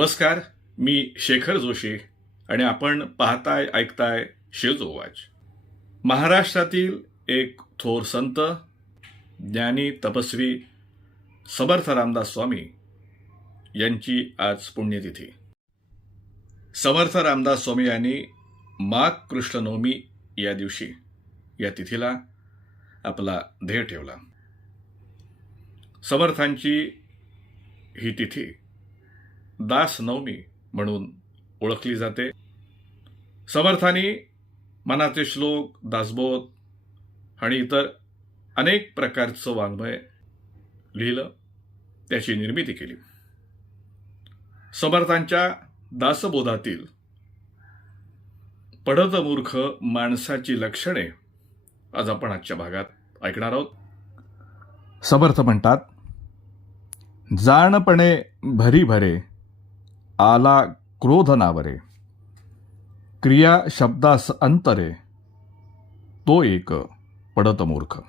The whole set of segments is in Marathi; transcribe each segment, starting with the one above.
नमस्कार मी शेखर जोशी आणि आपण पाहताय ऐकताय शेजोवाच महाराष्ट्रातील एक थोर संत ज्ञानी तपस्वी समर्थ रामदास स्वामी यांची आज पुण्यतिथी. समर्थ रामदास स्वामी यांनी माघ कृष्णनवमी या दिवशी या तिथीला आपला ध्येय ठेवला. समर्थांची ही तिथी दासनवमी म्हणून ओळखली जाते. समर्थांनी मनाचे श्लोक दासबोध आणि इतर अनेक प्रकारचं वाङ्मय लिहिलं त्याची निर्मिती केली. समर्थांच्या दासबोधातील पडत मूर्ख माणसाची लक्षणे आज आपण आजच्या भागात ऐकणार आहोत. समर्थ म्हणतात जाणपणे भरी भरे आला क्रोध नावरे क्रिया शब्दास अंतरे तो एक पडत मूर्ख.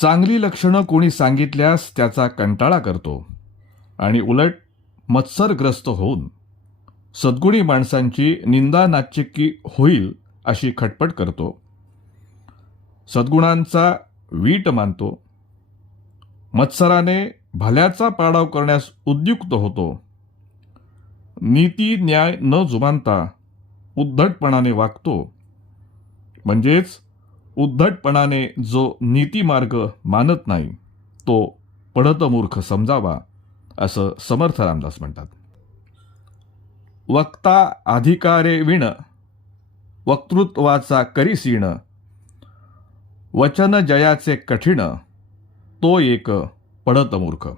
चांगली लक्षणं कोणी सांगितल्यास त्याचा कंटाळा करतो आणि उलट मत्सरग्रस्त होऊन सद्गुणी माणसांची निंदा नाचिकी होईल अशी खटपट करतो. सद्गुणांचा वीट मानतो. मत्सराने भल्याचा पाडाव करण्यास उद्युक्त होतो. नीती न्याय न जुमानता उद्धटपणाने वागतो. म्हणजेच उद्धटपणाने जो नीतिमार्ग मानत नाही तो पडत मूर्ख समजावा असं समर्थ रामदास म्हणतात. वक्ता अधिकारे विण वक्तृत्वाचा करिसीण वचन जयाचे कठीण तो एक पडत मूर्ख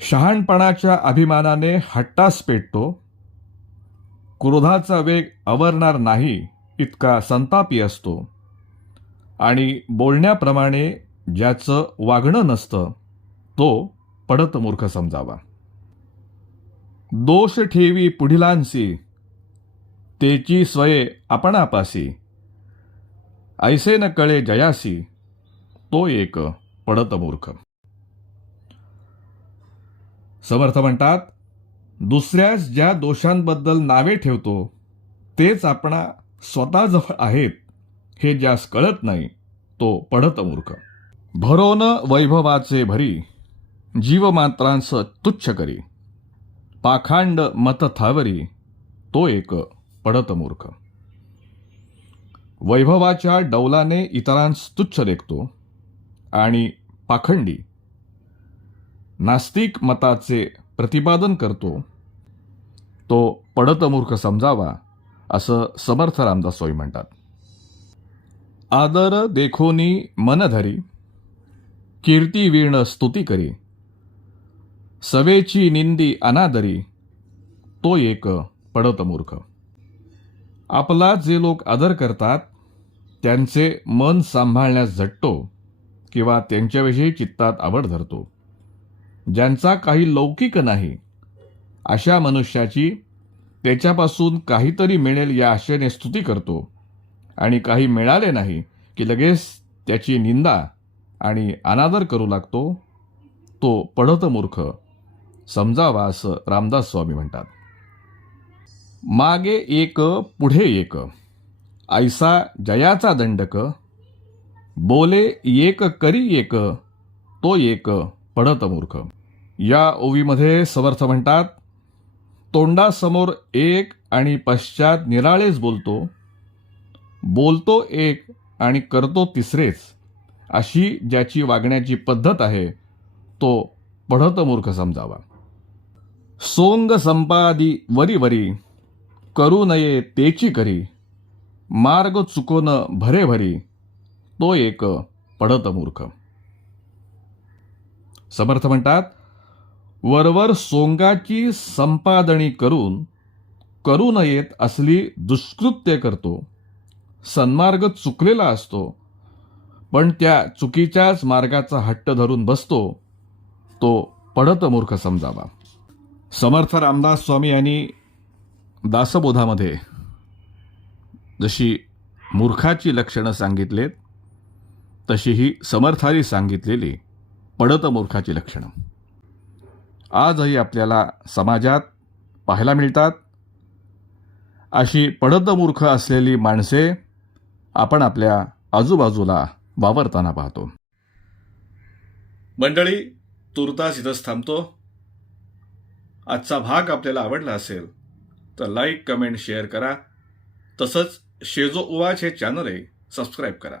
शहाणपणाच्या अभिमानाने हट्टास पेटतो. क्रोधाचा वेग अवरणार नाही इतका संतापी असतो. आणि बोलण्याप्रमाणे ज्याचं वागणं नसतं तो पडत मूर्ख समजावा. दोष ठेवी पुढिलांसी तेची स्वये आपणापासी. ऐसे न कळे जयासी तो एक पडत मूर्ख. समर्थ म्हणतात दुसऱ्यास ज्या दोषांबद्दल नावे ठेवतो तेच आपणा स्वतःजवळ आहेत हे ज्यास कळत नाही तो पडत मूर्ख. भरोन वैभवाचे भरी जीवमात्रांस तुच्छ करी. पाखांड मत थावरी तो एक पडत मूर्ख. वैभवाच्या डौलाने इतरांस तुच्छ देखतो आणि पाखंडी नास्तिक मताचे प्रतिपादन करतो. तो पडत मूर्ख समजावा असं समर्थ रामदास स्वामी म्हणतात. आदर देखोनी मनधरी कीर्ती वीण स्तुती करी सवेची निंदी अनादरी तो एक पडतमूर्ख आपला जे लोक आदर करतात त्यांचे मन सांभाळण्यास झटतो किंवा त्यांच्याविषयी चित्तात आवड धरतो. ज्यांचा काही लौकिक नाही अशा मनुष्याची त्याच्यापासून काहीतरी मिळेल या आशेने स्तुती करतो आणि काही मिळाले नाही की लगेच त्याची निंदा आणि अनादर करू लागतो तो पडत मूर्ख. समजावा असं रामदास स्वामी म्हणतात. मागे एक पुढे एक. ऐसा जयाचा दंडक बोले एक करी एक तो एक पडत मूर्ख. या ओवीमध्ये समर्थ म्हणतात तोंडासमोर एक आणि पश्चात निराळेच बोलतो बोलतो एक आणि करतो तिसरेच अशी ज्याची वागण्याची पद्धत आहे तो पढत मूर्ख समजावा. सोंग संपादी वरी वरी करू नये तेची करी मार्ग चुकोन भरे भरी तो एक पडत मूर्ख. समर्थ म्हणतात वरवर सोंगाची संपादणी करून करू नयेत असली दुष्कृत्य करतो. सन्मार्ग चुकलेला असतो पण त्या चुकीच्याच मार्गाचा हट्ट धरून बसतो तो पडत मूर्ख समजावा. समर्थ रामदास स्वामी यांनी दासबोधामध्ये जशी मूर्खाची लक्षणं सांगितलेत तशीही समर्थारी सांगितलेली पडत मूर्खाची लक्षणं. आजही आपल्याला समाजात पाहायला मिळतात. अशी पडत मूर्ख असलेली माणसे आपण आपल्या आजूबाजूला वावरताना पाहतो. मंडळी तुर्तास इथंच थांबतो. आजचा भाग आपल्याला आवडला असेल तर लाईक कमेंट शेअर करा. तसंच शेजो उवाच हे चॅनल आहे सबस्क्राईब करा.